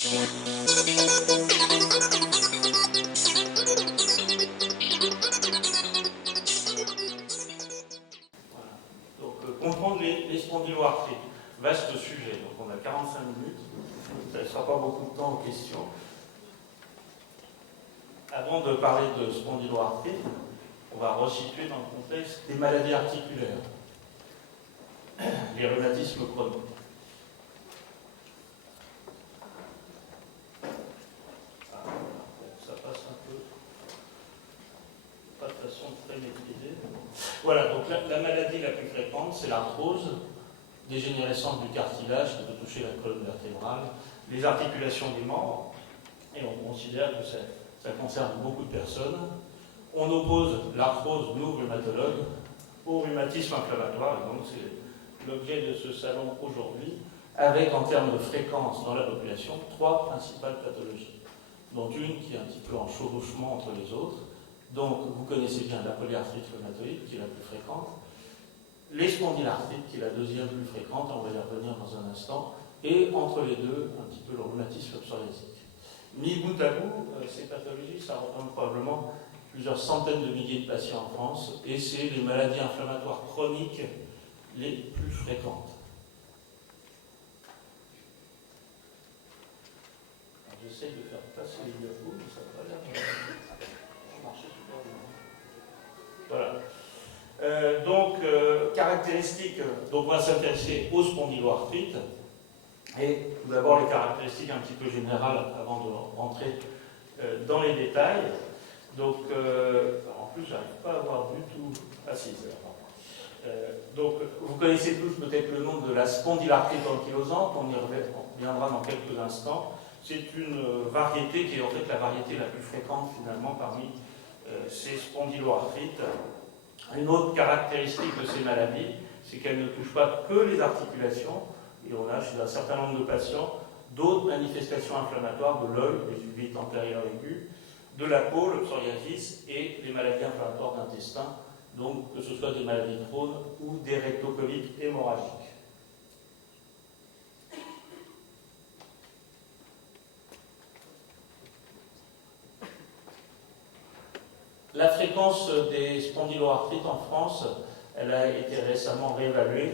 Donc, comprendre les spondyloarthrites, vaste sujet. Donc, on a 45 minutes, ça ne sera pas beaucoup de temps aux questions. Avant de parler de spondyloarthrite, on va resituer dans le contexte des maladies articulaires, les rhumatismes chroniques. Ça passe un peu, pas de façon très maîtrisée. Voilà, donc la maladie la plus fréquente, c'est l'arthrose, dégénérescence du cartilage qui peut toucher la colonne vertébrale, les articulations des membres, et on considère que ça concerne beaucoup de personnes. On oppose l'arthrose, nous, rhumatologues, au rhumatisme inflammatoire, et donc c'est l'objet de ce salon aujourd'hui, avec en termes de fréquence dans la population, 3 principales pathologies, dont une qui est un petit peu en chevauchement entre les autres. Donc vous connaissez bien la polyarthrite rhumatoïde, qui est la plus fréquente, les spondylarthrites, qui est la deuxième plus fréquente, on va y revenir dans un instant, et entre les deux, un petit peu le rhumatisme psoriasique. Mis bout à bout, ces pathologies, ça représente probablement plusieurs centaines de milliers de patients en France, et c'est les maladies inflammatoires chroniques les plus fréquentes. J'essaye de faire passer les diapos, mais ça n'a pas l'air de marcher super bien. Voilà. Caractéristiques, donc on va s'intéresser aux spondyloarthrites, et tout d'abord les caractéristiques un petit peu générales avant de rentrer dans les détails. Donc, en plus, je n'arrive pas à voir du tout. Ah si, c'est là. Donc, vous connaissez tous peut-être le nom de la spondylarthrite ankylosante, on y reviendra dans quelques instants. C'est une variété qui est en fait la variété la plus fréquente finalement parmi ces spondyloarthrites. Une autre caractéristique de ces maladies, c'est qu'elles ne touchent pas que les articulations, et on a chez un certain nombre de patients d'autres manifestations inflammatoires de l'œil, les uvites antérieures aiguës, de la peau, le psoriasis, et les maladies inflammatoires d'intestin, donc que ce soit des maladies de Crohn ou des rectocolites hémorragiques. La fréquence des spondyloarthrites en France, elle a été récemment réévaluée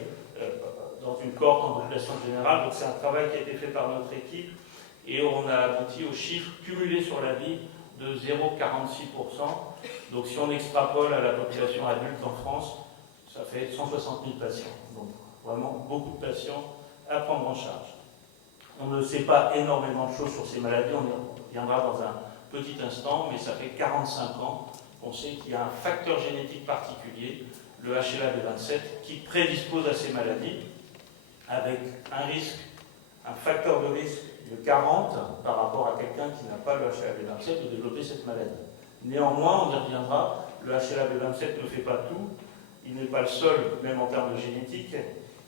dans une cohorte en population générale, donc c'est un travail qui a été fait par notre équipe, et on a abouti aux chiffres cumulés sur la vie de 0,46%. Donc si on extrapole à la population adulte en France, ça fait 160 000 patients. Donc vraiment beaucoup de patients à prendre en charge. On ne sait pas énormément de choses sur ces maladies, on y reviendra dans un petit instant, mais ça fait 45 ans qu'on sait qu'il y a un facteur génétique particulier, le HLA-B27, qui prédispose à ces maladies, avec un risque, un facteur de risque de 40 par rapport à quelqu'un qui n'a pas le HLA-B27 de développer cette maladie. Néanmoins, on y reviendra, le HLA-B27 ne fait pas tout, il n'est pas le seul, même en termes de génétique,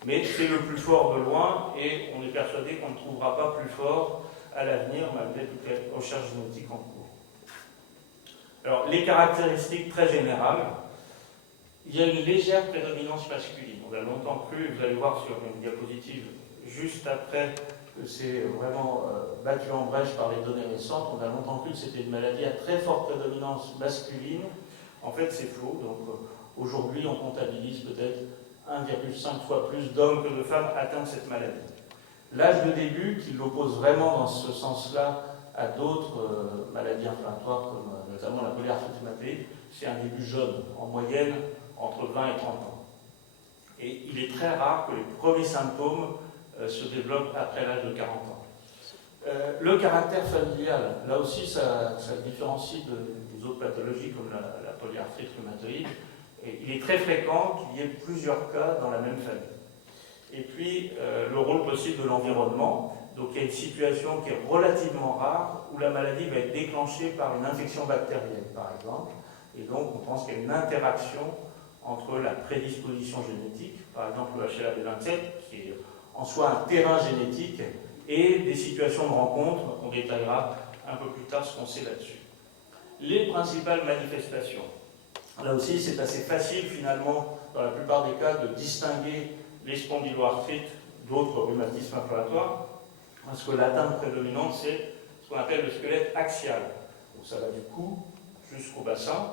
mais c'est le plus fort de loin, et on est persuadé qu'on ne trouvera pas plus fort à l'avenir, malgré toutes les recherches génétiques en cours. Alors, les caractéristiques très générales, il y a une légère prédominance masculine. On a longtemps cru, vous allez voir sur une diapositive juste après que c'est vraiment battu en brèche par les données récentes, on a longtemps cru que c'était une maladie à très forte prédominance masculine. En fait, c'est faux. Donc, aujourd'hui, on comptabilise peut-être 1,5 fois plus d'hommes que de femmes atteints de cette maladie. L'âge de début, qui l'oppose vraiment dans ce sens-là à d'autres maladies inflammatoires, comme notamment la polyarthrite rhumatoïde, c'est un début jeune, en moyenne entre 20 et 30 ans. Et il est très rare que les premiers symptômes se développent après l'âge de 40 ans. Le caractère familial, là aussi, ça différencie des autres pathologies comme la polyarthrite rhumatoïde. Et il est très fréquent qu'il y ait plusieurs cas dans la même famille. Et puis, le rôle possible de l'environnement. Donc, il y a une situation qui est relativement rare où la maladie va être déclenchée par une infection bactérienne, par exemple. Et donc, on pense qu'il y a une interaction entre la prédisposition génétique, par exemple le HLA-B27, qui est en soi un terrain génétique, et des situations de rencontre. On détaillera un peu plus tard ce qu'on sait là-dessus. Les principales manifestations. Là aussi, c'est assez facile, finalement, dans la plupart des cas, de distinguer les spondyloarthrites d'autres rhumatismes inflammatoires. Parce que l'atteinte prédominante, c'est ce qu'on appelle le squelette axial. Donc ça va du cou jusqu'au bassin,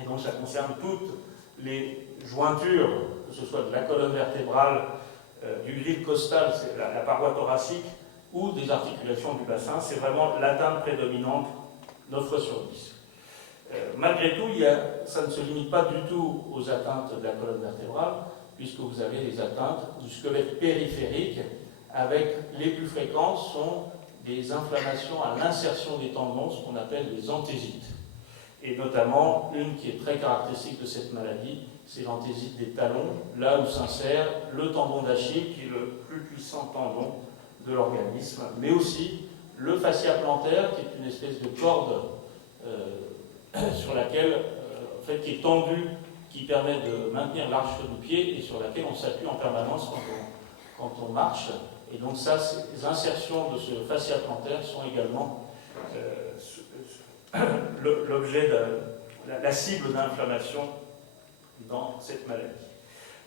et donc ça concerne toutes les jointures, que ce soit de la colonne vertébrale, du griffe costal, c'est la paroi thoracique, ou des articulations du bassin. C'est vraiment l'atteinte prédominante 9 fois sur 10. Malgré tout, ça ne se limite pas du tout aux atteintes de la colonne vertébrale, puisque vous avez les atteintes du squelette périphérique, avec les plus fréquentes sont des inflammations à l'insertion des tendons, ce qu'on appelle les anthésites. Et notamment, une qui est très caractéristique de cette maladie, c'est l'anthésite des talons, là où s'insère le tendon d'Achille, qui est le plus puissant tendon de l'organisme, mais aussi le fascia plantaire, qui est une espèce de corde sur laquelle, en fait, qui est tendue, qui permet de maintenir l'arche du pied et sur laquelle on s'appuie en permanence quand on marche. Et donc ça, ces insertions de ce fascia plantaire sont également l'objet de la cible d'inflammation dans cette maladie.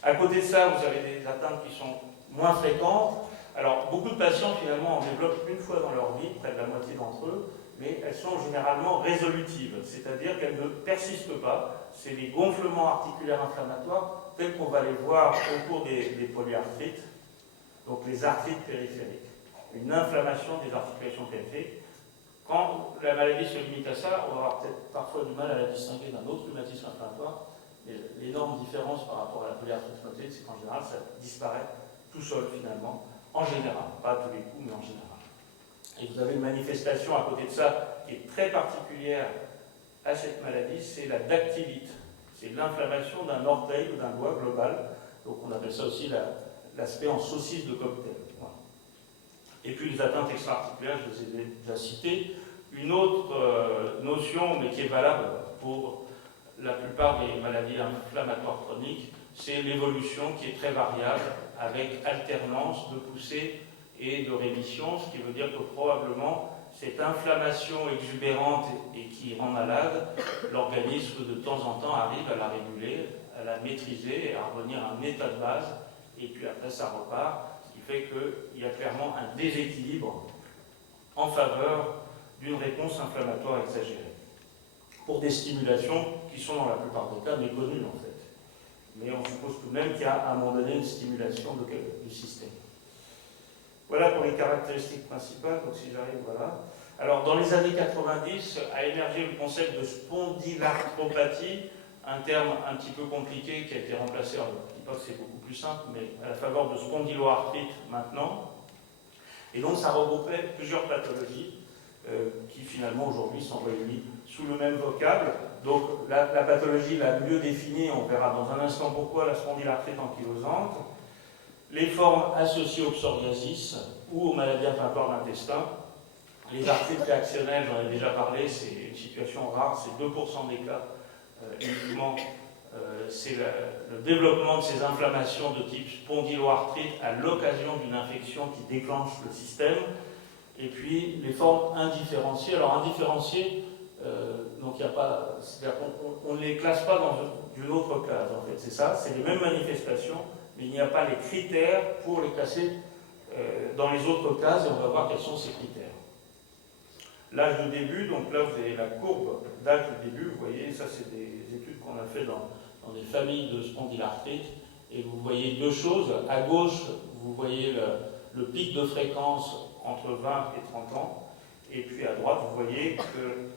À côté de ça, vous avez des atteintes qui sont moins fréquentes. Alors, beaucoup de patients, finalement, en développent une fois dans leur vie, près de la moitié d'entre eux, mais elles sont généralement résolutives, c'est-à-dire qu'elles ne persistent pas. C'est les gonflements articulaires inflammatoires, tels qu'on va les voir au cours des polyarthrites, donc les arthrites périphériques, une inflammation des articulations périphériques. Quand la maladie se limite à ça, on aura peut-être parfois du mal à la distinguer d'un autre rhumatisme inflammatoire. Mais l'énorme différence par rapport à la polyarthrite rhumatoïde, c'est qu'en général, ça disparaît tout seul finalement, en général, pas à tous les coups, mais en général. Et vous avez une manifestation à côté de ça qui est très particulière à cette maladie, c'est la dactylite. C'est l'inflammation d'un orteil ou d'un doigt global. Donc on appelle ça aussi l'aspect en saucisse de cocktail. Voilà. Et puis les atteintes extra-articulaires, je les ai déjà citées. Une autre notion, mais qui est valable pour la plupart des maladies inflammatoires chroniques, c'est l'évolution qui est très variable avec alternance de poussée et de rémission, ce qui veut dire que probablement cette inflammation exubérante et qui rend malade, l'organisme de temps en temps arrive à la réguler, à la maîtriser et à revenir à un état de base, et puis après ça repart, ce qui fait qu'il y a clairement un déséquilibre en faveur d'une réponse inflammatoire exagérée, pour des stimulations qui sont dans la plupart des cas méconnues en fait. Mais on suppose tout de même qu'il y a à un moment donné une stimulation du système. Voilà pour les caractéristiques principales, donc si j'arrive, voilà. Alors dans les années 90 a émergé le concept de spondylarthropathie, un terme un petit peu compliqué qui a été remplacé, alors je ne dis pas que c'est beaucoup plus simple, mais à la faveur de spondyloarthrite maintenant. Et donc ça regroupait plusieurs pathologies qui finalement aujourd'hui sont réunies sous le même vocable. Donc la pathologie la mieux définie, on verra dans un instant pourquoi, la spondylarthrite ankylosante, les formes associées au psoriasis ou aux maladies inflammatoires de l'intestin, les arthrites réactionnelles, j'en ai déjà parlé, c'est une situation rare, c'est 2% des cas uniquement. C'est le développement de ces inflammations de type spondyloarthrite à l'occasion d'une infection qui déclenche le système. Et puis les formes indifférenciées. Alors indifférenciées, donc il n'y a pas, c'est-à-dire qu'on ne les classe pas dans une autre case en fait. C'est ça, c'est les mêmes manifestations, mais il n'y a pas les critères pour les classer dans les autres cases et on va voir quels sont ces critères. L'âge de début, donc là vous avez la courbe d'âge de début, vous voyez, ça c'est des études qu'on a fait dans des familles de spondylarthrite, et vous voyez deux choses. À gauche, vous voyez le pic de fréquence entre 20 et 30 ans, et puis à droite, vous voyez que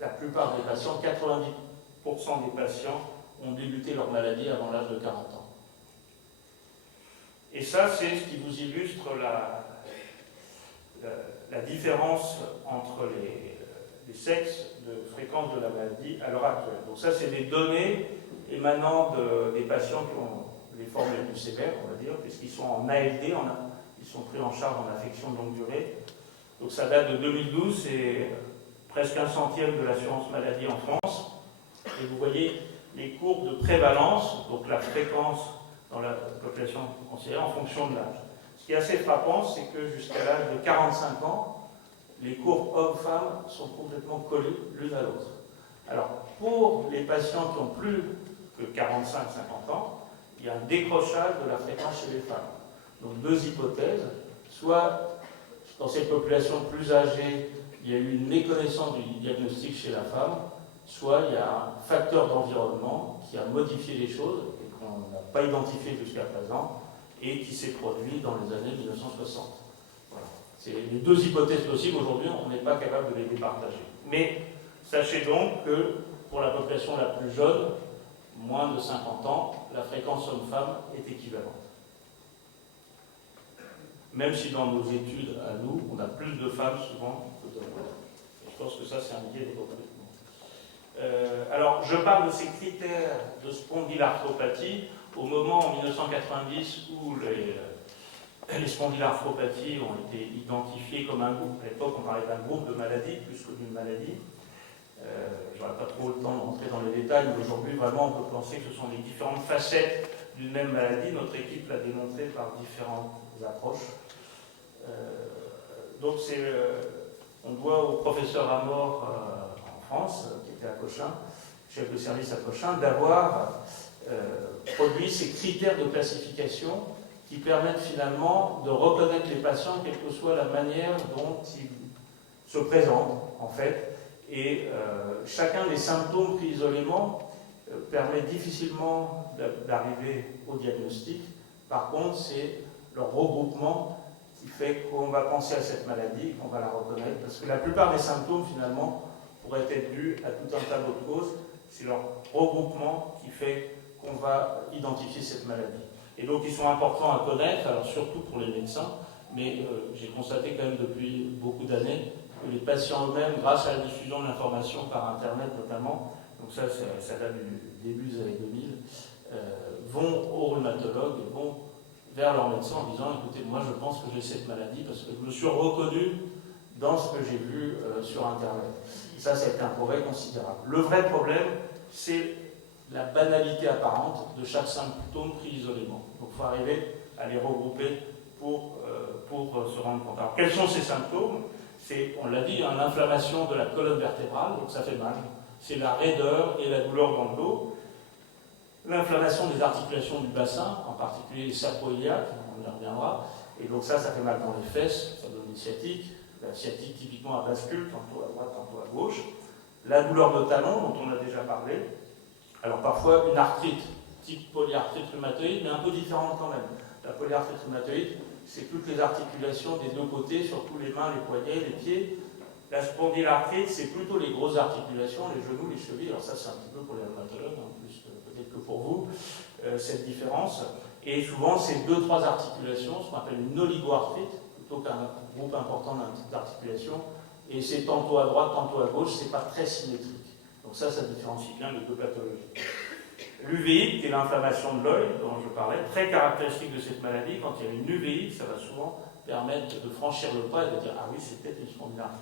la plupart des patients, 90% des patients, ont débuté leur maladie avant l'âge de 40 ans. Et ça, c'est ce qui vous illustre la différence entre les sexes de fréquence de la maladie à l'heure actuelle. Donc ça, c'est des données émanant des patients qui ont les formes les plus sévères, on va dire, puisqu'ils sont en ALD, ils sont pris en charge en affection de longue durée. Donc ça date de 2012, c'est presque 1/100 de l'assurance maladie en France. Et vous voyez les courbes de prévalence, donc la fréquence dans la population considérée en fonction de l'âge. Ce qui est assez frappant, c'est que jusqu'à l'âge de 45 ans, les courbes hommes-femmes sont complètement collées l'une à l'autre. Alors, pour les patients qui ont plus que 45-50 ans, il y a un décrochage de la fréquence chez les femmes. Donc, deux hypothèses. Soit Dans cette population plus âgée, il y a eu une méconnaissance du diagnostic chez la femme, soit il y a un facteur d'environnement qui a modifié les choses et qu'on n'a pas identifié jusqu'à présent et qui s'est produit dans les années 1960. Voilà. C'est les deux hypothèses possibles. Aujourd'hui, on n'est pas capable de les départager. Mais sachez donc que pour la population la plus jeune, moins de 50 ans, la fréquence homme-femme est équivalente. Même si dans nos études à nous, on a plus de femmes souvent que d'hommes. Je pense que ça, c'est un biais complètement. Alors, je parle de ces critères de spondylarthropathie au moment en 1990 où les spondylarthropathies ont été identifiées comme un groupe. À l'époque, on parlait d'un groupe de maladies plus que d'une maladie. Je n'aurai pas trop le temps d'entrer dans les détails, mais aujourd'hui, vraiment, on peut penser que ce sont les différentes facettes d'une même maladie. Notre équipe l'a démontré par différentes approches. Donc, on doit au professeur Amor en France, qui était à Cochin, chef de service à Cochin, d'avoir produit ces critères de classification qui permettent finalement de reconnaître les patients, quelle que soit la manière dont ils se présentent, en fait. Et chacun des symptômes pris isolément permet difficilement d'arriver au diagnostic. Par contre, c'est leur regroupement qui fait qu'on va penser à cette maladie, qu'on va la reconnaître. Parce que la plupart des symptômes, finalement, pourraient être dus à tout un tas d'autres causes. C'est leur regroupement qui fait qu'on va identifier cette maladie. Et donc, ils sont importants à connaître, alors surtout pour les médecins, mais j'ai constaté quand même depuis beaucoup d'années que les patients eux-mêmes, grâce à la diffusion de l'information par Internet notamment, donc ça date du début des années 2000, vont au rhumatologue et vont vers leur médecin en disant « Écoutez, moi je pense que j'ai cette maladie parce que je me suis reconnu dans ce que j'ai vu sur Internet. » Ça, ça a été un progrès considérable. Le vrai problème, c'est la banalité apparente de chaque symptôme pris isolément. Donc il faut arriver à les regrouper pour se rendre compte. Alors quels sont ces symptômes ? C'est, on l'a dit, une inflammation de la colonne vertébrale, donc ça fait mal. C'est la raideur et la douleur dans le dos. L'inflammation des articulations du bassin, en particulier sacro-iliaques, on y reviendra. Et donc ça fait mal dans les fesses, ça donne une sciatique. La sciatique typiquement à bascule, tantôt à droite, tantôt à gauche. La douleur de talon, dont on a déjà parlé. Alors parfois une arthrite, type polyarthrite rhumatoïde, mais un peu différente quand même. La polyarthrite rhumatoïde, c'est toutes les articulations des deux côtés, surtout les mains, les poignets, les pieds. La spondylarthrite, c'est plutôt les grosses articulations, les genoux, les chevilles. Alors ça, c'est un petit peu pour les rhumatologues, en plus peut-être que pour vous, cette différence. Et souvent, c'est 2-3 articulations, ce qu'on appelle une oligoarthrite, plutôt qu'un groupe important d'articulations. Et c'est tantôt à droite, tantôt à gauche, c'est pas très symétrique. Donc ça différencie bien les deux pathologies. L'uvéite, qui est l'inflammation de l'œil, dont je parlais, très caractéristique de cette maladie. Quand il y a une uvéite, ça va souvent permettre de franchir le pas et de dire « Ah oui, c'est peut-être une spondylarthrite ».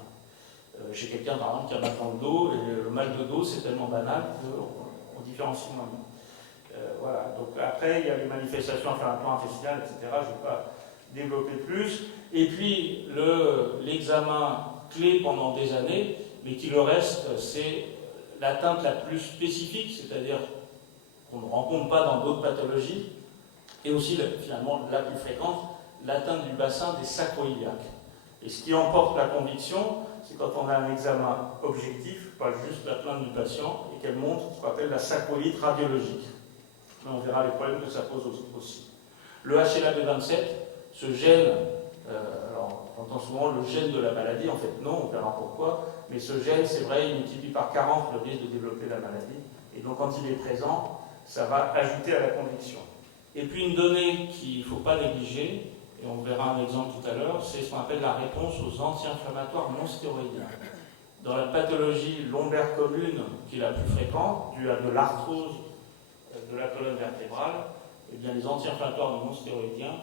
Chez quelqu'un, par exemple, qui a mal dans le dos, et le mal de dos, c'est tellement banal qu'on différencie moins bien. Voilà. Donc après, il y a les manifestations inflammatoires intestinales, etc. Je ne vais pas développer plus. Et puis, l'examen clé pendant des années, mais qui le reste, c'est l'atteinte la plus spécifique, c'est-à-dire qu'on ne rencontre pas dans d'autres pathologies, et aussi, finalement, la plus fréquente, l'atteinte du bassin des sacro-iliaques. Et ce qui emporte la conviction, c'est quand on a un examen objectif, pas juste la plainte du patient, et qu'elle montre ce qu'on appelle la sacroïlite radiologique. Mais on verra les problèmes que ça pose aussi. Le HLA-B27, ce gène, alors on entend souvent le gène de la maladie, en fait non, on verra pourquoi, mais ce gène, c'est vrai, il multiplie par 40 le risque de développer la maladie, et donc quand il est présent, ça va ajouter à la conviction. Et puis une donnée qu'il ne faut pas négliger, et on verra un exemple tout à l'heure, c'est ce qu'on appelle la réponse aux anti-inflammatoires non stéroïdiens. Dans la pathologie lombaire commune, qui est la plus fréquente, due à de l'arthrose de la colonne vertébrale, eh bien les anti-inflammatoires non stéroïdiens,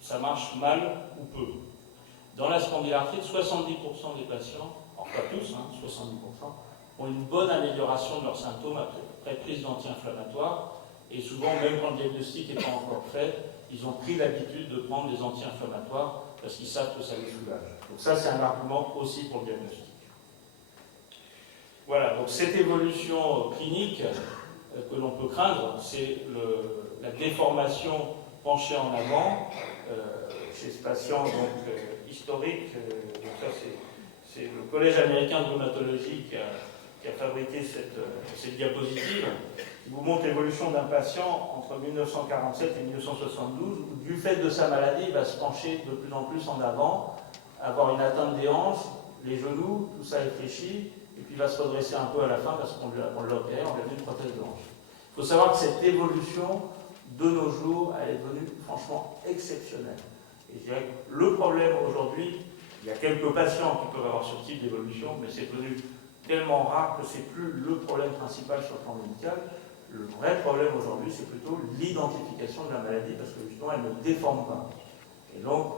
ça marche mal ou peu. Dans la spondylarthrite, 70% des patients, alors pas tous, 70%, ont une bonne amélioration de leurs symptômes après prise d'anti-inflammatoires, et souvent, même quand le diagnostic n'est pas encore fait, ils ont pris l'habitude de prendre des anti-inflammatoires parce qu'ils savent que ça les soulage. Donc ça, c'est un argument aussi pour le diagnostic. Voilà, donc cette évolution clinique que l'on peut craindre, c'est la déformation penchée en avant chez ce patient donc, historique. Donc ça, c'est le Collège américain de rhumatologie qui a fabriqué cette diapositive, qui vous montre l'évolution d'un patient entre 1947 et 1972, où du fait de sa maladie, il va se pencher de plus en plus en avant, avoir une atteinte des hanches, les genoux, tout ça est fléchi, et puis il va se redresser un peu à la fin parce qu'on l'opère, on lui a mis une prothèse de hanche. Il faut savoir que cette évolution, de nos jours, elle est devenue franchement exceptionnelle. Et je dirais que le problème aujourd'hui, il y a quelques patients qui peuvent avoir ce type d'évolution, mais c'est devenu tellement rare que c'est plus le problème principal sur le plan médical. Le vrai problème aujourd'hui, c'est plutôt l'identification de la maladie, parce que justement, elle ne déforme pas. Et donc,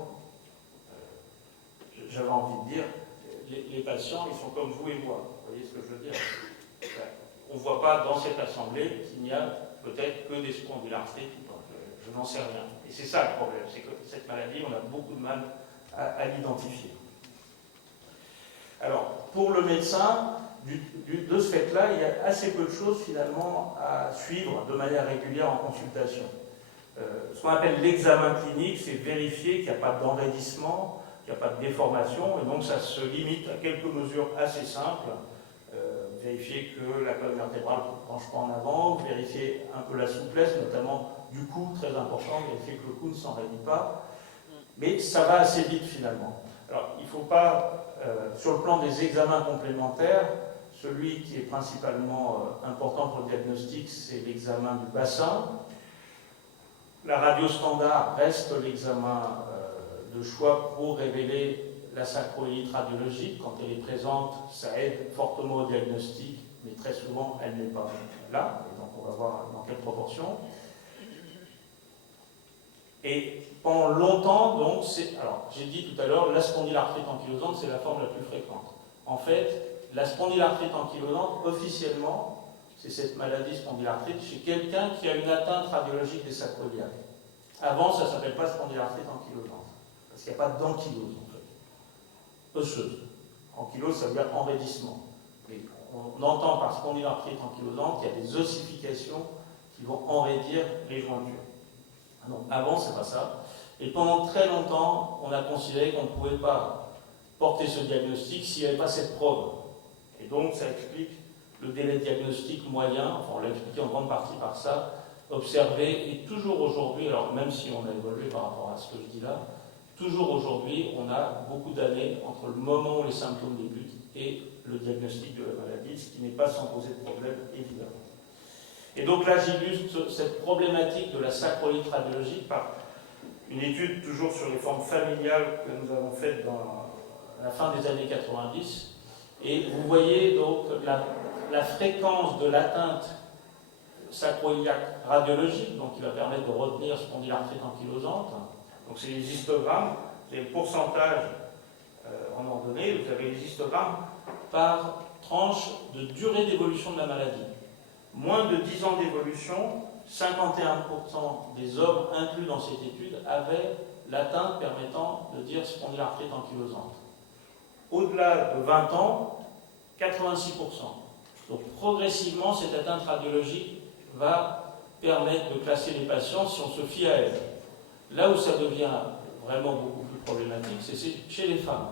j'avais envie de dire, les patients, ils sont comme vous et moi. Vous voyez ce que je veux dire? On ne voit pas dans cette assemblée qu'il n'y a peut-être que des spondylarthrites. Je n'en sais rien. Et c'est ça le problème, c'est que cette maladie, on a beaucoup de mal à l'identifier. Alors, pour le médecin, de ce fait-là, il y a assez peu de choses finalement à suivre de manière régulière en consultation. Ce qu'on appelle l'examen clinique, c'est vérifier qu'il n'y a pas d'enraidissement, qu'il n'y a pas de déformation, et donc ça se limite à quelques mesures assez simples. Vérifier que la colonne vertébrale ne penche pas en avant, vérifier un peu la souplesse, notamment du cou, très important, vérifier que le cou ne s'enraidit pas. Mais ça va assez vite finalement. Alors, il ne faut pas, sur le plan des examens complémentaires, celui qui est principalement important pour le diagnostic, c'est l'examen du bassin. La radio standard reste l'examen de choix pour révéler la sacroïlite radiologique. Quand elle est présente, ça aide fortement au diagnostic, mais très souvent, elle n'est pas là. Et donc, on va voir dans quelle proportion. Et pendant longtemps, donc, alors, j'ai dit tout à l'heure, la spondylarthrite ankylosante, c'est la forme la plus fréquente. En fait, la spondylarthrite ankylosante, officiellement, c'est cette maladie spondylarthrite chez quelqu'un qui a une atteinte radiologique des sacroiliacs. Avant, ça ne s'appelle pas spondylarthrite ankylosante, parce qu'il n'y a pas d'ankylose, en fait. Osseuse. Ankylose, ça veut dire enraidissement. Et on entend par spondylarthrite ankylosante qu'il y a des ossifications qui vont enraidir les jointures. Donc, avant, c'est pas ça. Et pendant très longtemps, on a considéré qu'on ne pouvait pas porter ce diagnostic s'il n'y avait pas cette preuve. Et donc, ça explique le délai diagnostique moyen, enfin, on l'a expliqué en grande partie par ça, observé, et toujours aujourd'hui, alors même si on a évolué par rapport à ce que je dis là, toujours aujourd'hui, on a beaucoup d'années entre le moment où les symptômes débutent et le diagnostic de la maladie, ce qui n'est pas sans poser de problème, évidemment. Et donc là, j'illustre cette problématique de la sacroïlite radiologique par une étude toujours sur les formes familiales que nous avons faite dans la fin des années 90. Et vous voyez donc la fréquence de l'atteinte sacroiliaque radiologique, donc qui va permettre de retenir spondylarthrite ankylosante. Donc c'est les histogrammes, c'est le pourcentage en ordonnée, vous avez les histogrammes par tranche de durée d'évolution de la maladie. Moins de 10 ans d'évolution, 51% des hommes inclus dans cette étude avaient l'atteinte permettant de dire spondylarthrite ankylosante. Au-delà de 20 ans, 86%. Donc progressivement, cette atteinte radiologique va permettre de classer les patients si on se fie à elle. Là où ça devient vraiment beaucoup plus problématique, c'est chez les femmes.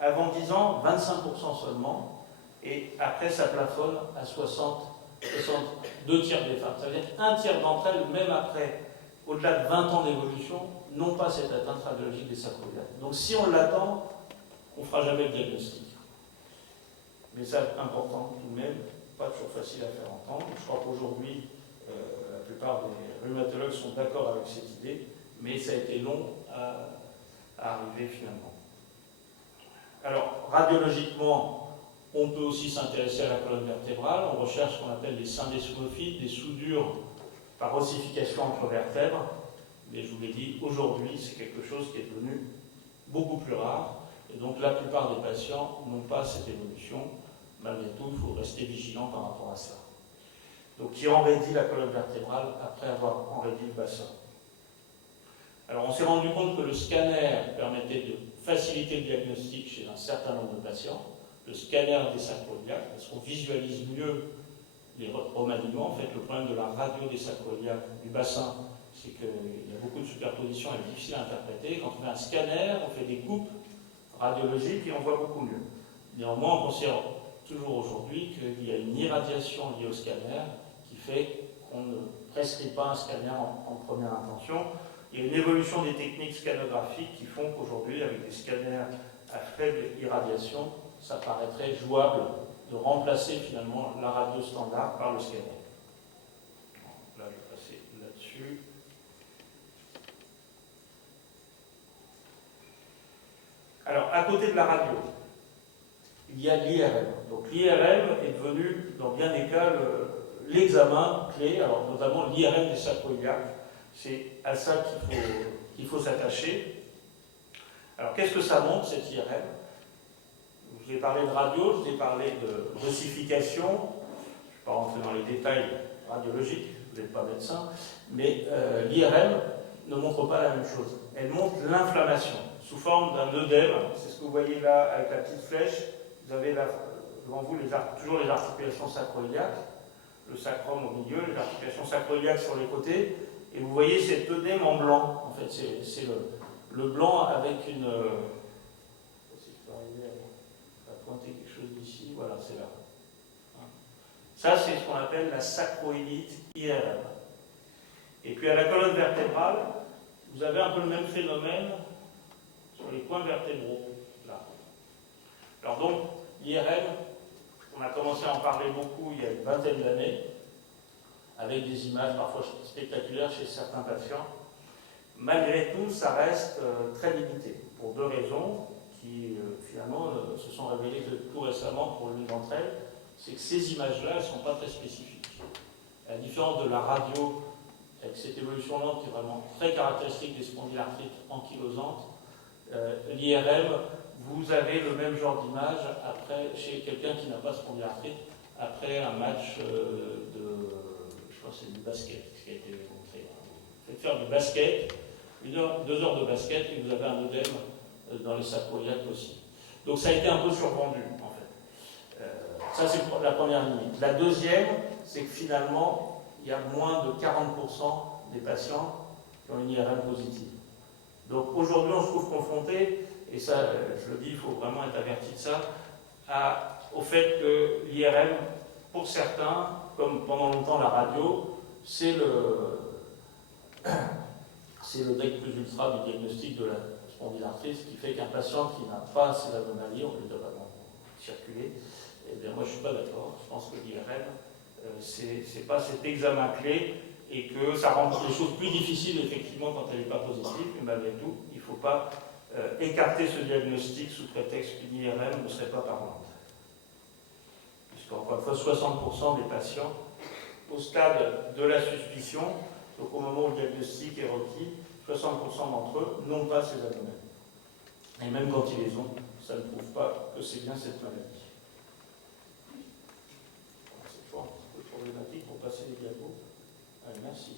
Avant 10 ans, 25% seulement, et après ça plafonne à 2 tiers des femmes. Ça veut dire un tiers d'entre elles, même après, au-delà de 20 ans d'évolution, n'ont pas cette atteinte radiologique des sacroiliacs. Donc si on l'attend, on ne fera jamais le diagnostic. Mais ça, important tout de même, pas toujours facile à faire entendre. Je crois qu'aujourd'hui, la plupart des rhumatologues sont d'accord avec cette idée, mais ça a été long à arriver finalement. Alors, radiologiquement, on peut aussi s'intéresser à la colonne vertébrale. On recherche ce qu'on appelle les syndesmophies, des soudures par ossification entre vertèbres. Mais je vous l'ai dit, aujourd'hui, c'est quelque chose qui est devenu beaucoup plus rare. Et donc, la plupart des patients n'ont pas cette évolution. Malgré tout, il faut rester vigilant par rapport à ça. Donc, qui enraidit la colonne vertébrale après avoir enraidi le bassin. Alors, on s'est rendu compte que le scanner permettait de faciliter le diagnostic chez un certain nombre de patients. Le scanner des sacroiliacs, parce qu'on visualise mieux les remaniements. En fait, le problème de la radio des sacroiliacs, du bassin, c'est qu'il y a beaucoup de superpositions et difficile à interpréter. Quand on fait un scanner, on fait des coupes radiologique et on voit beaucoup mieux. Néanmoins, on considère toujours aujourd'hui qu'il y a une irradiation liée au scanner qui fait qu'on ne prescrit pas un scanner en première intention. Il y a une évolution des techniques scannographiques qui font qu'aujourd'hui, avec des scanners à faible irradiation, ça paraîtrait jouable de remplacer finalement la radio standard par le scanner. Là, je vais passer là-dessus. Alors, à côté de la radio, il y a l'IRM. Donc l'IRM est devenu, dans bien des cas, l'examen clé, alors notamment l'IRM des sacroiliacs. C'est à ça qu'il faut s'attacher. Alors qu'est-ce que ça montre, cette IRM? Je vous ai parlé de radio, je vous ai parlé de dosification. Je ne vais pas rentrer dans les détails radiologiques, vous n'êtes pas médecin, mais l'IRM ne montre pas la même chose. Elle montre l'inflammation sous forme d'un œdème. C'est ce que vous voyez là avec la petite flèche. Vous avez là, devant vous toujours les articulations sacroiliaques, le sacrum au milieu, les articulations sacroiliaques sur les côtés, et vous voyez cet œdème en blanc. En fait, c'est le blanc avec une... je ne sais pas si je peux arriver à pointer quelque chose d'ici. Voilà, c'est là. Ça, c'est ce qu'on appelle la sacroïlite IRM. Et puis à la colonne vertébrale, vous avez un peu le même phénomène sur les points vertébraux. Là. Alors donc, l'IRM, on a commencé à en parler beaucoup il y a une vingtaine d'années, avec des images parfois spectaculaires chez certains patients. Malgré tout, ça reste très limité, pour deux raisons qui finalement se sont révélées tout récemment pour l'une d'entre elles. C'est que ces images-là, elles ne sont pas très spécifiques. À la différence de la radio, avec cette évolution lente qui est vraiment très caractéristique des spondylarthrites ankylosantes, l'IRM, vous avez le même genre d'image chez quelqu'un qui n'a pas spondylarthrite après un match je crois que c'est du basket ce qui a été montré. Vous faites faire du basket, 2 heures de basket et vous avez un œdème dans les sacroiliacs aussi. Donc ça a été un peu survendu en fait. Ça c'est la première limite. La deuxième, c'est que finalement, il y a moins de 40% des patients qui ont une IRM positive. Donc aujourd'hui, on se trouve confronté, et ça, je le dis, il faut vraiment être averti de ça, au fait que l'IRM, pour certains, comme pendant longtemps la radio, c'est le deck plus ultra du diagnostic de la spondylarthrite, ce qui fait qu'un patient qui n'a pas ces anomalies, on lui doit vraiment circuler. Eh bien, moi, je ne suis pas d'accord. Je pense que l'IRM, c'est pas cet examen clé et que ça rend les choses plus difficiles, effectivement, quand elle n'est pas positive. Mais malgré tout, il ne faut pas écarter ce diagnostic sous prétexte qu'une IRM ne serait pas parlante. Puisqu'encore une fois, 60% des patients, au stade de la suspicion, donc au moment où le diagnostic est requis, 60% d'entre eux n'ont pas ces anomalies. Et même quand ils les ont, ça ne prouve pas que c'est bien cette maladie. C'est toujours un petit peu problématique pour passer les diapos. Allez, merci.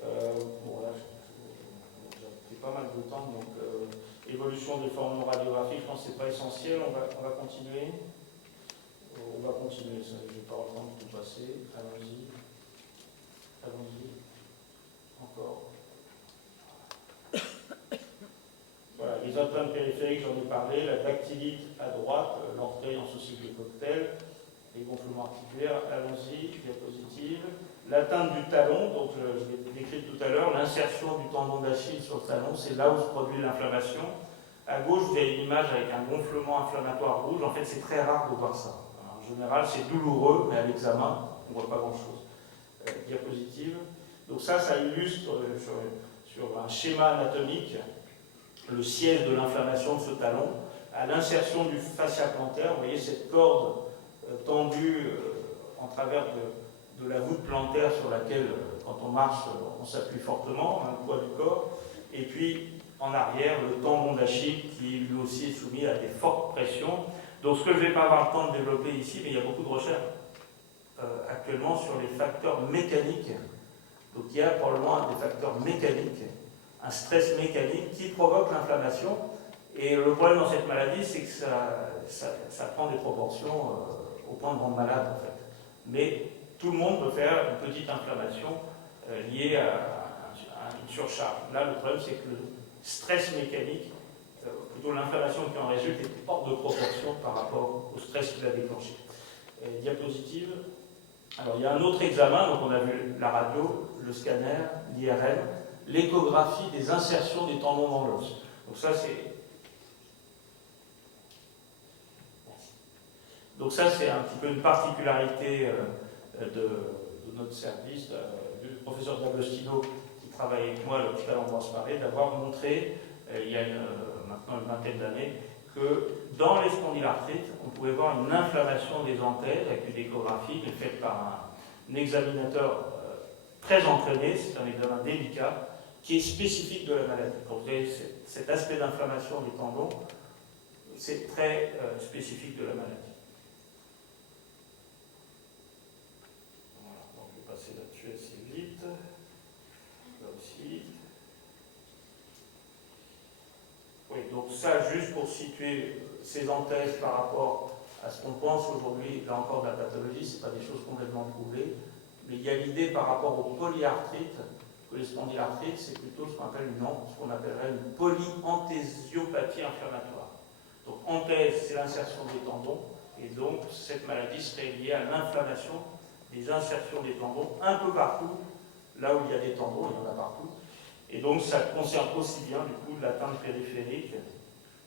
Bon, là, j'ai pas mal de temps, donc évolution des formes radiographiques, je pense que ce n'est pas essentiel. On va continuer. On va continuer, je ne vais pas le temps de tout passer. Allons-y. Allons-y. Encore. Voilà, les atteintes périphériques, j'en ai parlé. La dactylite à droite, l'entrée en souci de cocktail, les gonflements articulaires. Allons-y, diapositive. L'atteinte du talon, donc je l'ai décrit tout à l'heure, l'insertion du tendon d'Achille sur le talon, c'est là où se produit l'inflammation. À gauche, vous avez une image avec un gonflement inflammatoire rouge. En fait, c'est très rare de voir ça. Alors, en général, c'est douloureux, mais à l'examen, on ne voit pas grand-chose. Diapositive. Donc ça illustre sur un schéma anatomique le siège de l'inflammation de ce talon. À l'insertion du fascia plantaire, vous voyez cette corde tendue en travers de la voûte plantaire sur laquelle, quand on marche, on s'appuie fortement, le poids du corps. Et puis, en arrière, le tendon d'Achille qui lui aussi est soumis à des fortes pressions. Donc ce que je ne vais pas avoir le temps de développer ici, mais il y a beaucoup de recherches actuellement sur les facteurs mécaniques. Donc il y a probablement des facteurs mécaniques, un stress mécanique qui provoque l'inflammation. Et le problème dans cette maladie, c'est que ça prend des proportions au point de rendre malade en fait. Mais tout le monde peut faire une petite inflammation liée à une surcharge. Là, le problème, c'est que le stress mécanique, plutôt l'inflammation qui en résulte est hors de proportion par rapport au stress qu'il a déclenché. Diapositive. Alors il y a un autre examen, donc on a vu la radio, le scanner, l'IRM, l'échographie des insertions des tendons dans l'os. Donc ça c'est un petit peu une particularité de notre service, du professeur D'Agostino qui travaille avec moi à l'hôpital Ambroise Paré, d'avoir montré, il y a maintenant une vingtaine d'années, que dans les spondylarthrites, on pouvait voir une inflammation des anthèses avec une échographie qui est faite par un examinateur très entraîné, c'est un examen délicat, qui est spécifique de la maladie. Quand vous avez cet aspect d'inflammation des tendons, c'est très spécifique de la maladie. Voilà, donc je vais passer là-dessus assez vite. Là aussi. Oui, donc ça, juste pour situer ces anthèses par rapport à ce qu'on pense aujourd'hui, là encore de la pathologie, ce n'est pas des choses complètement prouvées, mais il y a l'idée par rapport aux polyarthrites, que les spondylarthrites, c'est plutôt ce qu'on appellerait une polyanthésiopathie inflammatoire. Donc anthèse, c'est l'insertion des tendons, et donc cette maladie serait liée à l'inflammation des insertions des tendons un peu partout, là où il y a des tendons, il y en a partout. Et donc ça concerne aussi bien du coup l'atteinte périphérique,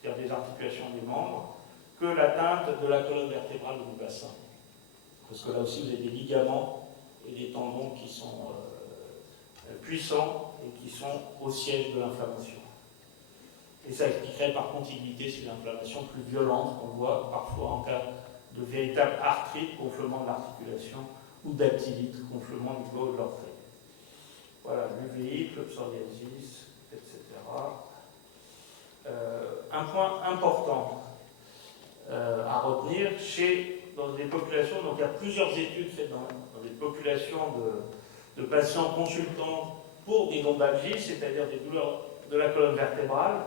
c'est-à-dire des articulations des membres, que l'atteinte de la colonne vertébrale du bassin. Parce que là aussi vous avez des ligaments et des tendons qui sont puissants et qui sont au siège de l'inflammation. Et ça expliquerait par contiguïté si l'inflammation plus violente qu'on voit parfois en cas de véritable arthrite, gonflement de l'articulation, ou d'activite, gonflement du clos de l'orteil. Voilà, l'UVI, le psoriasis, etc. Un point important à retenir, dans des populations, donc il y a plusieurs études faites dans des populations de patients consultants pour des lombalgies, c'est-à-dire des douleurs de la colonne vertébrale,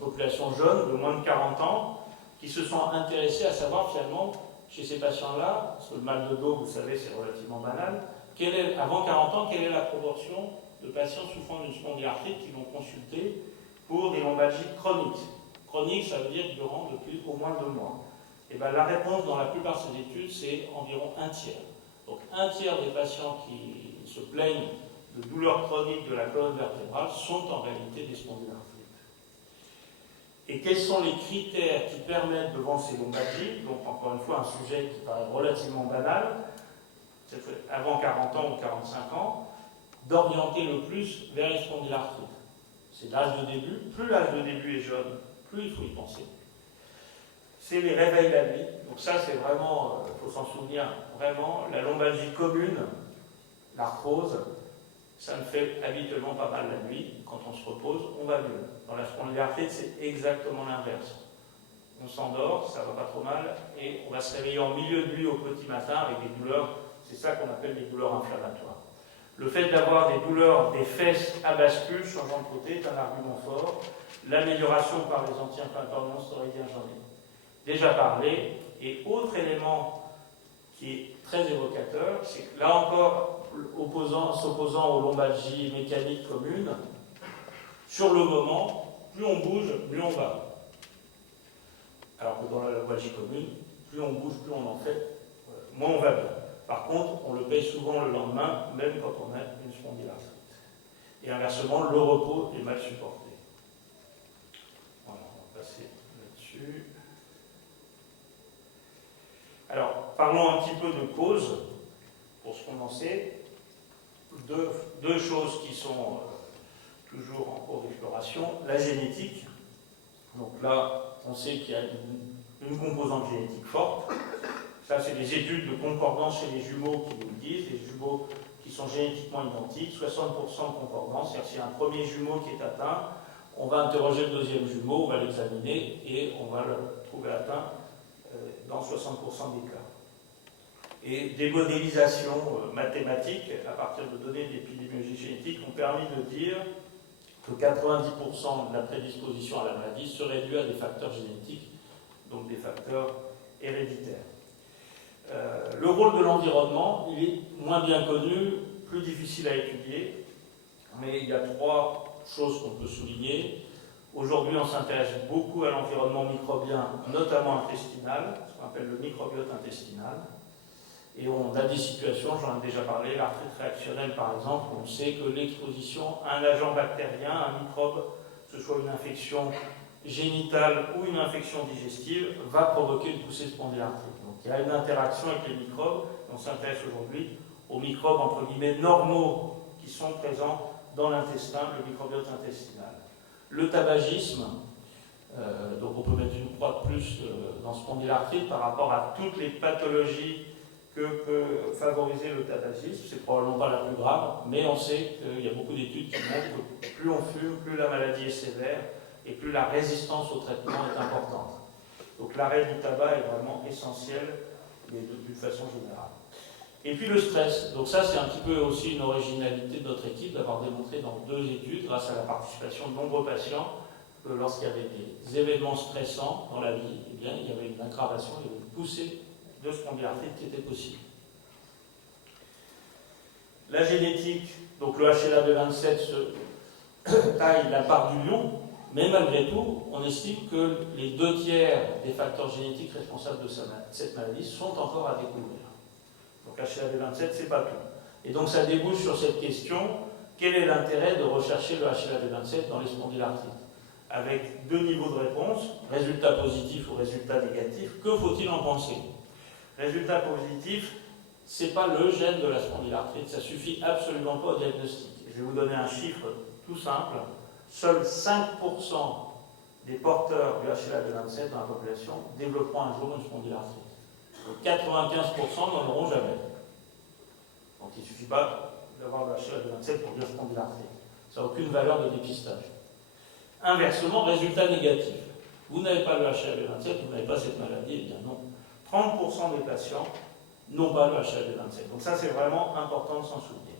population jeune de moins de 40 ans, qui se sont intéressés à savoir finalement, chez ces patients-là, parce que le mal de dos, vous savez, c'est relativement banal, avant 40 ans, quelle est la proportion de patients souffrant d'une spondylarthrite qui vont consulter pour des lombalgies chroniques. Chronique, ça veut dire durant depuis au moins 2 mois. Et bien, la réponse dans la plupart de ces études, c'est environ un tiers. Donc un tiers des patients qui se plaignent de douleurs chroniques de la colonne vertébrale sont en réalité des spondylarthrites. Et quels sont les critères qui permettent devant ces lombalgies, donc encore une fois un sujet qui paraît relativement banal, avant 40 ans ou 45 ans, d'orienter le plus vers les spondylarthrites. C'est l'âge de début. Plus l'âge de début est jeune, plus il faut y penser. C'est les réveils la nuit. Donc ça, c'est vraiment, il faut s'en souvenir, vraiment, la lombalgie commune, l'arthrose, ça me fait habituellement pas mal la nuit. Quand on se repose, on va mieux. Dans la spondylarthrite, c'est exactement l'inverse. On s'endort, ça va pas trop mal, et on va se réveiller en milieu de nuit au petit matin avec des douleurs. C'est ça qu'on appelle les douleurs inflammatoires. Le fait d'avoir des douleurs des fesses à bascule, changeant de côté, est un argument fort. L'amélioration par les anti-inflammatoires non stéroïdiens, j'en ai déjà parlé. Et autre élément qui est très évocateur, c'est que là encore, s'opposant aux lombalgies mécaniques communes, sur le moment, plus on bouge, mieux on va. Alors que dans la lombalgie commune, plus on bouge, plus on en fait, moins on va bien. Par contre, on le paye souvent le lendemain, même quand on a une spondylarthrite. Et inversement, le repos est mal supporté. Voilà, on va passer là-dessus. Alors, parlons un petit peu de causes, pour se commencer. Deux choses qui sont toujours en cours d'exploration. La génétique. Donc là, on sait qu'il y a une composante génétique forte. Ça, c'est des études de concordance chez les jumeaux qui nous le disent, les jumeaux qui sont génétiquement identiques, 60% de concordance, c'est-à-dire s'il y a un premier jumeau qui est atteint, on va interroger le deuxième jumeau, on va l'examiner et on va le trouver atteint dans 60% des cas. Et des modélisations mathématiques à partir de données d'épidémiologie génétique ont permis de dire que 90% de la prédisposition à la maladie serait due à des facteurs génétiques, donc des facteurs héréditaires. Le rôle de l'environnement, il est moins bien connu, plus difficile à étudier, mais il y a 3 choses qu'on peut souligner. Aujourd'hui, on s'intéresse beaucoup à l'environnement microbien, notamment intestinal, ce qu'on appelle le microbiote intestinal. Et on a des situations, j'en ai déjà parlé, l'arthrite réactionnelle par exemple, où on sait que l'exposition à un agent bactérien, un microbe, que ce soit une infection génitale ou une infection digestive, va provoquer une poussée spondylarthrite. Donc il y a une interaction avec les microbes. On s'intéresse aujourd'hui aux microbes entre guillemets normaux qui sont présents dans l'intestin, le microbiote intestinal. Le tabagisme, donc on peut mettre une croix de plus dans spondylarthrite par rapport à toutes les pathologies que peut favoriser le tabagisme. C'est probablement pas la plus grave, mais on sait qu'il y a beaucoup d'études qui montrent que plus on fume, plus la maladie est sévère et plus la résistance au traitement est importante. Donc l'arrêt du tabac est vraiment essentiel, mais d'une façon générale. Et puis le stress. Donc ça, c'est un petit peu aussi une originalité de notre équipe d'avoir démontré dans 2 études, grâce à la participation de nombreux patients, que lorsqu'il y avait des événements stressants dans la vie, eh bien, il y avait une aggravation, il y avait une poussée de spondylarthrite qui était possible. La génétique, donc le HLA-B27 taille la part du lion, mais malgré tout, on estime que les 2/3 des facteurs génétiques responsables de cette maladie sont encore à découvrir. Donc HLA-B27, c'est pas tout. Et donc ça débouche sur cette question, quel est l'intérêt de rechercher le HLA-B27 dans les spondylarthrites? Avec 2 niveaux de réponse, résultat positif ou résultat négatif, que faut-il en penser? Résultat positif, c'est pas le gène de la spondylarthrite, ça suffit absolument pas au diagnostic. Je vais vous donner un chiffre tout simple, seuls 5% des porteurs du HLA-B27 dans la population développeront un jour une spondylarthrite. 95% n'en auront jamais. Donc il ne suffit pas d'avoir le HLA-B27 pour dire spondylarthrite. Ça n'a aucune valeur de dépistage. Inversement, résultat négatif. Vous n'avez pas le HLA-B27, vous n'avez pas cette maladie, eh bien non. 30% des patients n'ont pas le HLA-B27. Donc ça, c'est vraiment important de s'en souvenir.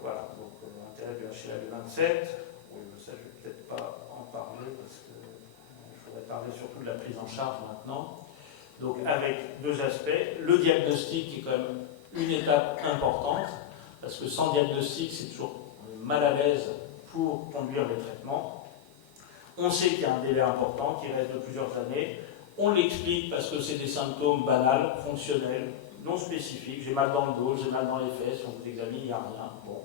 Voilà, donc l'intérêt du HLA-B27. Oui, ça, je ne vais peut-être pas en parler parce que je voudrais parler surtout de la prise en charge maintenant. Donc avec 2 aspects. Le diagnostic est quand même une étape importante parce que sans diagnostic, c'est toujours mal à l'aise pour conduire les traitements. On sait qu'il y a un délai important qui reste de plusieurs années. On l'explique parce que c'est des symptômes banals, fonctionnels, non spécifiques. J'ai mal dans le dos, j'ai mal dans les fesses, on vous examine, il n'y a rien. Bon.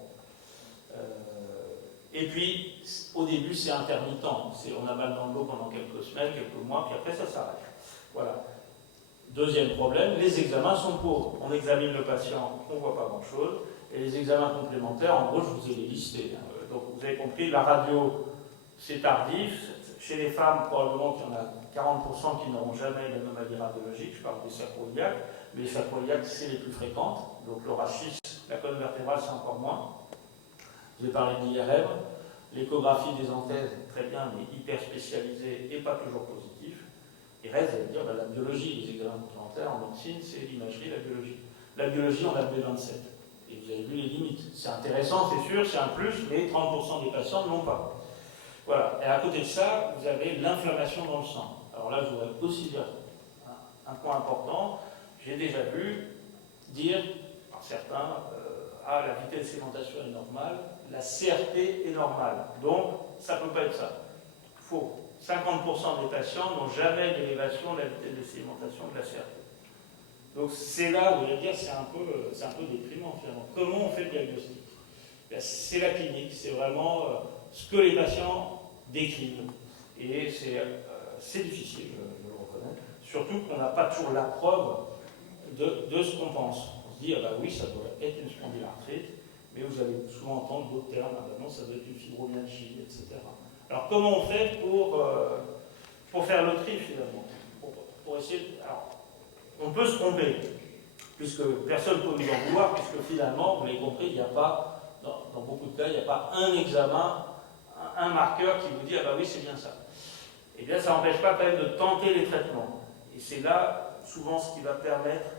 Et puis, au début, c'est intermittent. On a mal dans le dos pendant quelques semaines, quelques mois, puis après, ça s'arrête. Voilà. Deuxième problème, les examens sont pauvres. On examine le patient, on ne voit pas grand-chose. Et les examens complémentaires, en gros, je vous ai les listés. Donc, vous avez compris, la radio, c'est tardif. Chez les femmes, probablement qu'il y en a 40% qui n'auront jamais l'anomalie radiologique. Je parle des sacroiliaques. Mais les sacroiliaques, c'est les plus fréquentes. Donc, le rachis, la colonne vertébrale, c'est encore moins. Je vais parler de l'IRM. L'échographie des anthèses, très bien, mais hyper spécialisée et pas toujours positive. Il reste, vous allez dire, la biologie, les examens complémentaires en médecine, c'est l'imagerie, la biologie. La biologie, on a le B27. Et vous avez vu les limites. C'est intéressant, c'est sûr, c'est un plus, mais 30% des patients ne l'ont pas. Voilà. Et à côté de ça, vous avez l'inflammation dans le sang. Alors là, je voudrais aussi dire un point important. J'ai déjà vu dire par certains, la vitesse de sédimentation est normale, la CRP est normale. Donc, ça ne peut pas être ça. Faux. 50% des patients n'ont jamais d'élévation de la vitesse de sédimentation de la CRP. Donc c'est là où je veux dire c'est un peu déprimant finalement. Comment on fait le diagnostic? C'est la clinique, c'est vraiment ce que les patients décrivent. Et c'est difficile, je le reconnais. Surtout qu'on n'a pas toujours la preuve de ce qu'on pense. On se dit, ah bah oui, ça doit être une spondylarthrite, mais vous allez souvent entendre d'autres termes, ah bah non, ça doit être une fibromyalgie, etc. Alors comment on fait pour faire le tri finalement, pour essayer alors, on peut se tromper, puisque personne ne peut nous en vouloir, puisque finalement, vous l'avez compris, il n'y a pas, dans beaucoup de cas, il n'y a pas un examen, un marqueur qui vous dit, ah bah oui, c'est bien ça. Eh bien, ça n'empêche pas quand même de tenter les traitements. Et c'est là, souvent, ce qui va permettre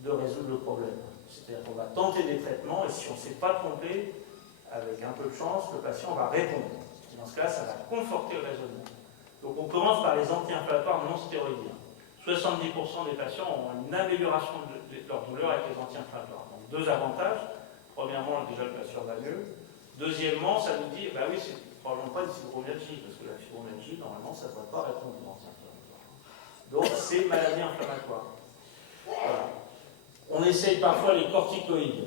de résoudre le problème. C'est-à-dire qu'on va tenter des traitements, et si on ne s'est pas trompé, avec un peu de chance, le patient va répondre. Dans ce cas, ça va conforter le raisonnement. Donc on commence par les anti-inflammatoires non stéroïdiens. 70% des patients ont une amélioration de leur douleur avec les anti-inflammatoires. Donc 2 avantages. Premièrement, déjà le patient va mieux. Deuxièmement, ça nous dit, bah oui, probablement pas de fibromyalgie, parce que la fibromyalgie, normalement, ça ne doit pas répondre aux anti-inflammatoires. Donc, c'est maladie inflammatoire. Voilà. On essaye parfois les corticoïdes.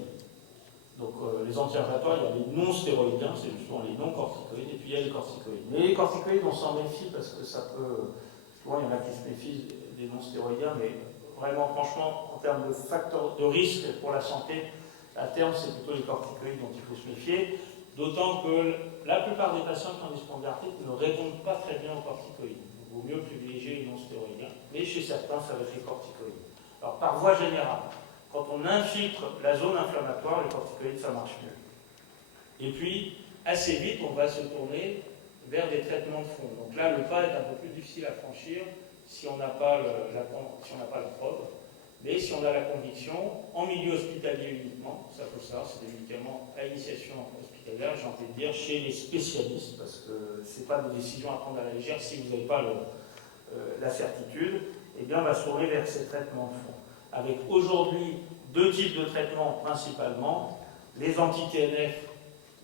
Donc, les anti-inflammatoires, il y a les non-stéroïdiens, c'est justement les non-corticoïdes, et puis il y a les corticoïdes. Mais les corticoïdes, on s'en méfie parce que ça peut. Souvent, il y en a qui se méfient des non-stéroïdiens, mais vraiment, franchement, en termes de facteurs de risque pour la santé, à terme, c'est plutôt les corticoïdes dont il faut se méfier. D'autant que la plupart des patients qui ont des spondylarthrite ne répondent pas très bien aux corticoïdes. Il vaut mieux privilégier les non-stéroïdiens. Mais chez certains, ça va être les corticoïdes. Alors, par voie générale, quand on infiltre la zone inflammatoire, les corticoïdes, ça marche mieux. Et puis, assez vite, on va se tourner vers des traitements de fond. Donc là, le pas est un peu plus difficile à franchir si on n'a pas la preuve. Mais si on a la conviction, en milieu hospitalier uniquement, ça faut savoir, c'est des médicaments à initiation hospitalière, j'ai envie de dire, chez les spécialistes, parce que ce n'est pas des décisions à prendre à la légère si vous n'avez pas la certitude, eh bien on va se tourner vers ces traitements de fond. Avec aujourd'hui 2 types de traitements principalement, les anti-TNF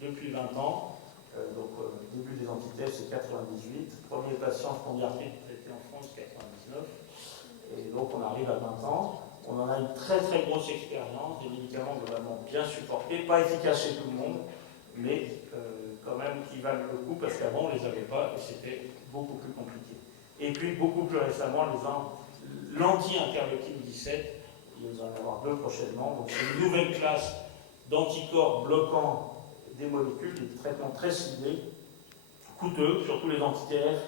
depuis 20 ans, début des anti-TNF c'est 98, premier patient spondylarthrite traité en France 99, et donc on arrive à 20 ans. On en a une très très grosse expérience, des médicaments globalement bien supportés, pas efficaces chez tout le monde, mais quand même qui valent le coup parce qu'avant on ne les avait pas et c'était beaucoup plus compliqué. Et puis beaucoup plus récemment, l'anti-interleukine 17, il va y en avoir 2 prochainement, donc c'est une nouvelle classe d'anticorps bloquant des molécules, des traitements très ciblés, coûteux, surtout les anti-TF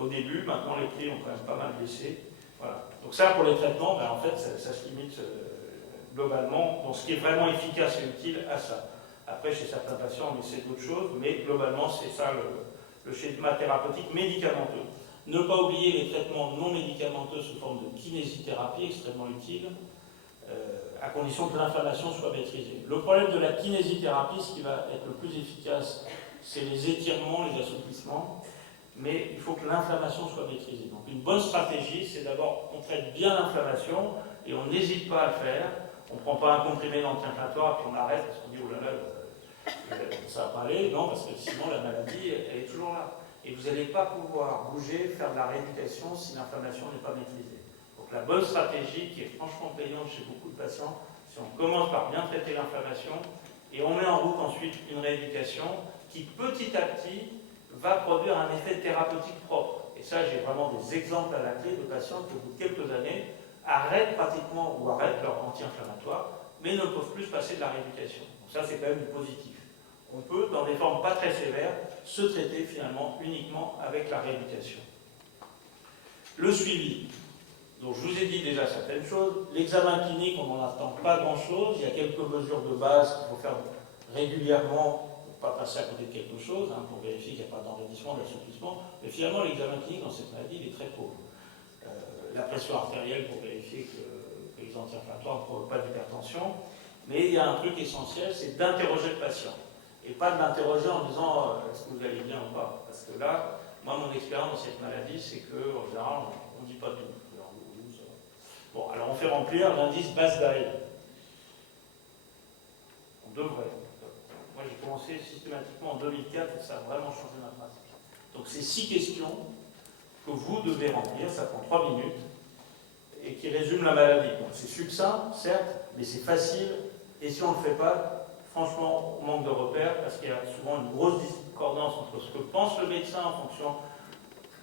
au début, maintenant les prix ont quand même pas mal baissé. Voilà. Donc ça, pour les traitements, ben, en fait, ça se limite globalement. Donc ce qui est vraiment efficace et utile à ça. Après, chez certains patients, on essaie d'autres choses, mais globalement, c'est ça le schéma thérapeutique médicamenteux. Ne pas oublier les traitements non médicamenteux sous forme de kinésithérapie, extrêmement utile, à condition que l'inflammation soit maîtrisée. Le problème de la kinésithérapie, ce qui va être le plus efficace, c'est les étirements, les assouplissements, mais il faut que l'inflammation soit maîtrisée. Donc une bonne stratégie, c'est d'abord, on traite bien l'inflammation, et on n'hésite pas à le faire. On ne prend pas un comprimé d'anti-inflammatoire, puis on arrête, parce qu'on dit, oh là là, ça va pas aller. Non, parce que sinon la maladie, elle est toujours là. Et vous n'allez pas pouvoir bouger, faire de la rééducation si l'inflammation n'est pas maîtrisée. Donc la bonne stratégie, qui est franchement payante chez beaucoup de patients, c'est on commence par bien traiter l'inflammation, et on met en route ensuite une rééducation qui petit à petit va produire un effet thérapeutique propre. Et ça, j'ai vraiment des exemples à la clé de patients qui, au bout de quelques années, arrêtent pratiquement ou arrêtent leur anti-inflammatoire, mais ne peuvent plus passer de la rééducation. Donc ça, c'est quand même du positif. On peut, dans des formes pas très sévères, se traiter finalement uniquement avec la rééducation. Le suivi. Donc je vous ai dit déjà certaines choses. L'examen clinique, on n'en attend pas grand-chose. Il y a quelques mesures de base qu'il faut faire régulièrement pas passer à côté de quelque chose, pour vérifier qu'il n'y a pas d'enraidissement, d'assouplissement. Mais finalement, l'examen clinique dans cette maladie, il est très pauvre. La pression artérielle pour vérifier que les anti-inflammatoires ne provoquent pas d'hypertension. Mais il y a un truc essentiel, c'est d'interroger le patient. Et pas de l'interroger en disant est-ce que vous allez bien ou pas. Parce que là, moi, mon expérience dans cette maladie, c'est qu'en général, on ne dit pas tout. Bon, alors on fait remplir l'indice BASDAI. On devrait. Moi, j'ai commencé systématiquement en 2004 et ça a vraiment changé ma pratique. Donc, c'est 6 questions que vous devez remplir, ça prend 3 minutes, et qui résument la maladie. Donc, c'est succinct, certes, mais c'est facile, et si on ne le fait pas, franchement, on manque de repères, parce qu'il y a souvent une grosse discordance entre ce que pense le médecin en fonction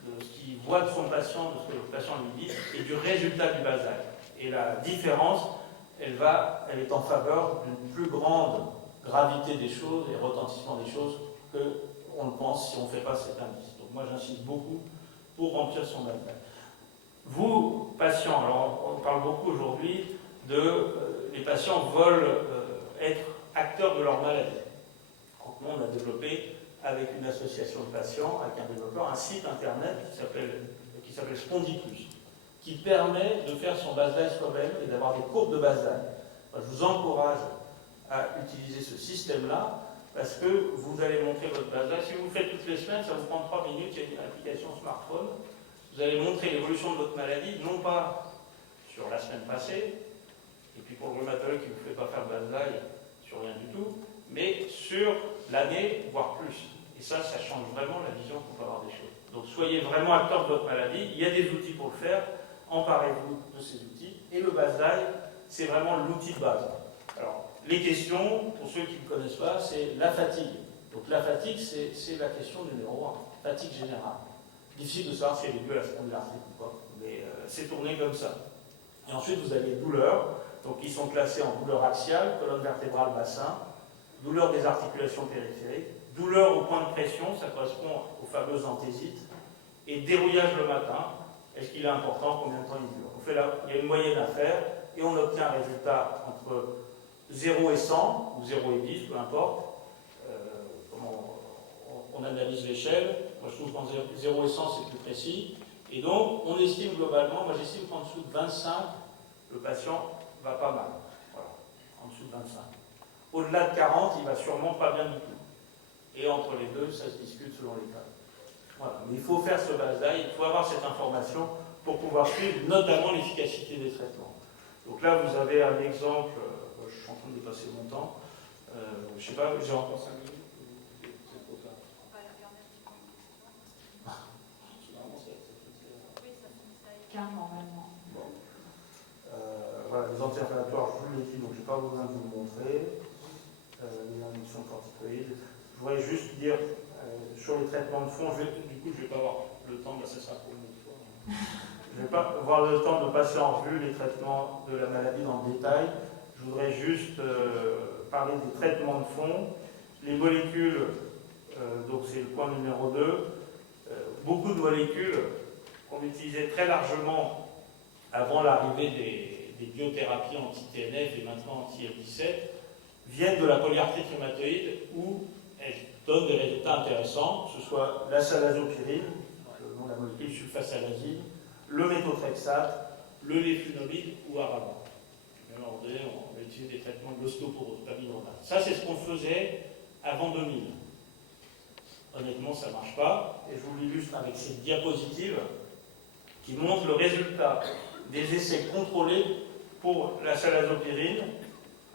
de ce qu'il voit de son patient, de ce que le patient lui dit, et du résultat du BASDAI. Et la différence, elle est en faveur d'une plus grande gravité des choses et retentissement des choses qu'on le pense si on ne fait pas cet indice. Donc moi j'insiste beaucoup pour remplir son BASDAI. Vous, patients, alors on parle beaucoup aujourd'hui les patients veulent être acteurs de leur maladie. Donc nous on a développé avec une association de patients, avec un développeur, un site internet qui s'appelle SpondiPlus, qui permet de faire son BASDAI soi-même et d'avoir des courbes de BASDAI. Je vous encourage à utiliser ce système-là, parce que vous allez montrer votre BASDAI. Si vous le faites toutes les semaines, ça vous prend 3 minutes, il y a une application smartphone. Vous allez montrer l'évolution de votre maladie, non pas sur la semaine passée, et puis pour le rhumatologue qui ne vous fait pas faire BASDAI sur rien du tout, mais sur l'année, voire plus. Et ça change vraiment la vision qu'on peut avoir des choses. Donc soyez vraiment acteur de votre maladie. Il y a des outils pour le faire. Emparez-vous de ces outils. Et le BASDAI, c'est vraiment l'outil de base. Alors, les questions, pour ceux qui ne connaissent pas, c'est la fatigue. Donc la fatigue, c'est la question numéro 1. Fatigue générale. Difficile de savoir si elle est due à la spondylarthrite ou pas, mais c'est tourné comme ça. Et ensuite, vous avez les douleurs, donc qui sont classées en douleur axiale, colonne vertébrale, bassin, douleur des articulations périphériques, douleur au point de pression, ça correspond aux fameuses anthésites, et dérouillage le matin, est-ce qu'il est important, combien de temps il dure. Il y a une moyenne à faire, et on obtient un résultat entre 0 et 100, ou 0 et 10, peu importe. Comment on analyse l'échelle. Moi, je trouve qu'en 0 et 100, c'est plus précis. Et donc, on estime globalement, moi j'estime qu'en dessous de 25, le patient va pas mal. Voilà, en dessous de 25. Au-delà de 40, il va sûrement pas bien du tout. Et entre les deux, ça se discute selon les cas. Voilà. Mais il faut faire ce BASDAI, il faut avoir cette information pour pouvoir suivre notamment l'efficacité des traitements. Donc là, vous avez un exemple, je suis en train de dépasser mon temps, je ne sais pas, j'ai encore 5 minutes. C'est trop tard. On va regarder un petit peu en question. Normalement, ça Oui, ça finit ça. Normalement. Bon. Voilà, les anti-inflammatoires, je vous l'ai dit, donc je n'ai pas besoin de vous le montrer. Les inductions corticoïdes. Je voudrais juste dire sur les traitements de fond, du coup, je ne vais pas avoir le temps, ça sera pour une autre fois. Je ne vais pas avoir le temps de passer en revue les traitements de la maladie dans le détail. Je voudrais juste parler des traitements de fond. Les molécules, donc c'est le point numéro 2. Beaucoup de molécules qu'on utilisait très largement avant l'arrivée des biothérapies anti-TNF et maintenant anti-L17 viennent de la polyarthrite rhumatoïde où elles donnent des résultats intéressants, que ce soit la salazopyrine, le nom de la molécule sulfasalazine, le méthotrexate, le leflunomide ou Araban. On a utilisé des traitements de l'ostéoporose, pas bidronate. Ça, c'est ce qu'on faisait avant 2000. Honnêtement, ça ne marche pas. Et je vous l'illustre avec cette diapositive qui montre le résultat des essais contrôlés pour la salazopyrine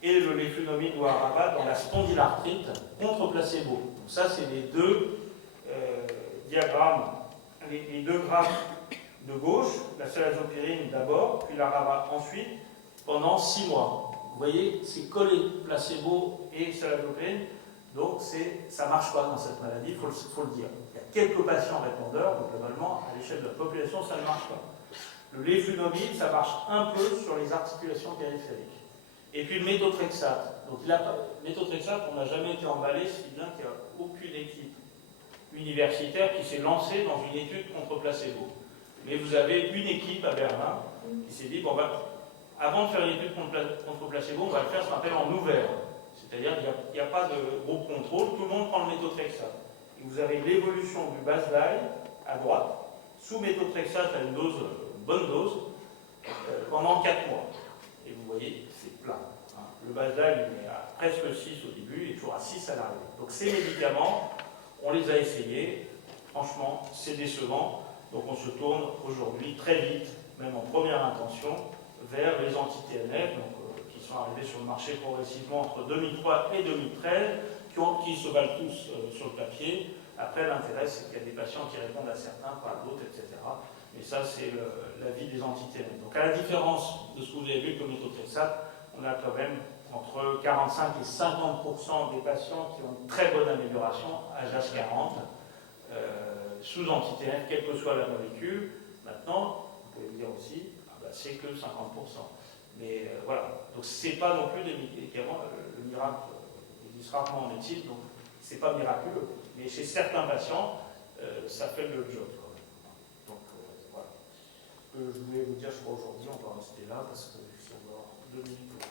et le leflunomide ou Arabat dans la spondylarthrite contre placebo. Donc ça, c'est les deux diagrammes, les deux graphes de gauche, la salazopyrine d'abord, puis l'Arabat ensuite, pendant 6 mois. Vous voyez, c'est collé placebo et salazopyrine, donc ça ne marche pas dans cette maladie, il faut le dire. Il y a quelques patients répondeurs, donc globalement, à l'échelle de la population, ça ne marche pas. Le leflunomide, ça marche un peu sur les articulations périphériques. Et puis le méthotrexate. Donc méthotrexate, on n'a jamais été emballé, si bien qu'il n'y a aucune équipe universitaire qui s'est lancée dans une étude contre placebo. Mais vous avez une équipe à Berlin qui s'est dit, bon, avant de faire une étude contre placebo, on va le faire ce qu'on appelle en ouvert. C'est-à-dire qu'il n'y a pas de groupe contrôle, tout le monde prend le méthotrexate. Et vous avez l'évolution du BASDAI à droite, sous méthotrexate à une bonne dose, pendant 4 mois. Et vous voyez, c'est plat. Le BASDAI, il est à presque 6 au début et toujours à 6 à l'arrivée. Donc ces médicaments, on les a essayés. Franchement, c'est décevant. Donc on se tourne aujourd'hui très vite, même en première intention, vers les anti-TNF, qui sont arrivés sur le marché progressivement entre 2003 et 2013, qui se valent tous sur le papier. Après, l'intérêt, c'est qu'il y a des patients qui répondent à certains, pas à d'autres, etc. Mais ça, c'est l'avis des anti-TNF. Donc, à la différence de ce que vous avez vu comme méthotrexate, on a quand même entre 45 et 50% des patients qui ont une très bonne amélioration à JAS40 sous anti-TNF, quelle que soit la molécule. Maintenant, vous pouvez dire aussi, c'est que 50%. Mais voilà, donc c'est pas non plus des médicaments, le miracle existe rarement en médecine, donc c'est pas miraculeux. Mais chez certains patients, ça fait le job quand même. Donc voilà. Je voulais vous dire, je crois aujourd'hui, on va rester là parce que si on va avoir 2 minutes.